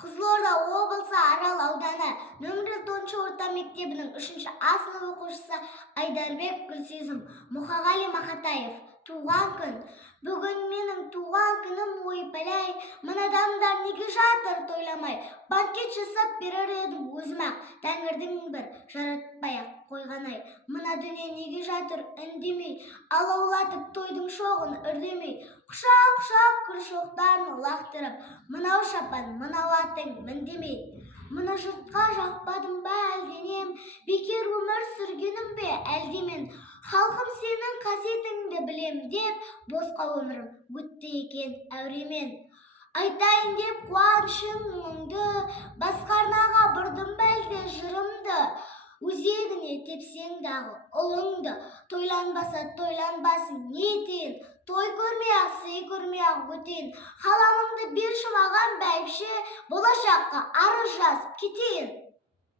Қызылорда облысы Арал ауданы нөмірі 10 орта мектебінің 3 А сынып оқушысы Айдарбек Гүлсезім Мұқағали Мақатаев. Туған күн. Бүгін менің туған күнім, ой пәләй, мына адамдар неге жатыр тойламай? Банкет жасап берер едім өзім-ақ, Тәңірдің бір жаратпай-ақ қойған-ай. Мына дүние неге жатыр үндемей, алаулатып тойдың шоғын үрдемей. Құшақ-құшақ гүл шоқтарын лақтырып, мынау шапан, мынау атың міндемей. Мұны жұртқа жақпадым ба әлденем, бекер өмір сүргенім бе әлде мен? Халқым сенің қасиетіңді білем деп, босқа өмірім өтті екен әуремен. Айтайын деп қуанышың мұңды, басқа арнаға бұрдым бәлде жырымды. Өзегіне тепсең дағы ұлыңды, тойланбаса тойланбасын не етейін? Той көрмей-ақ, сый көрмей-ақ өтейін. Қаламымды берші маған бәйбіше, болашаққа арыз жазып кетейін.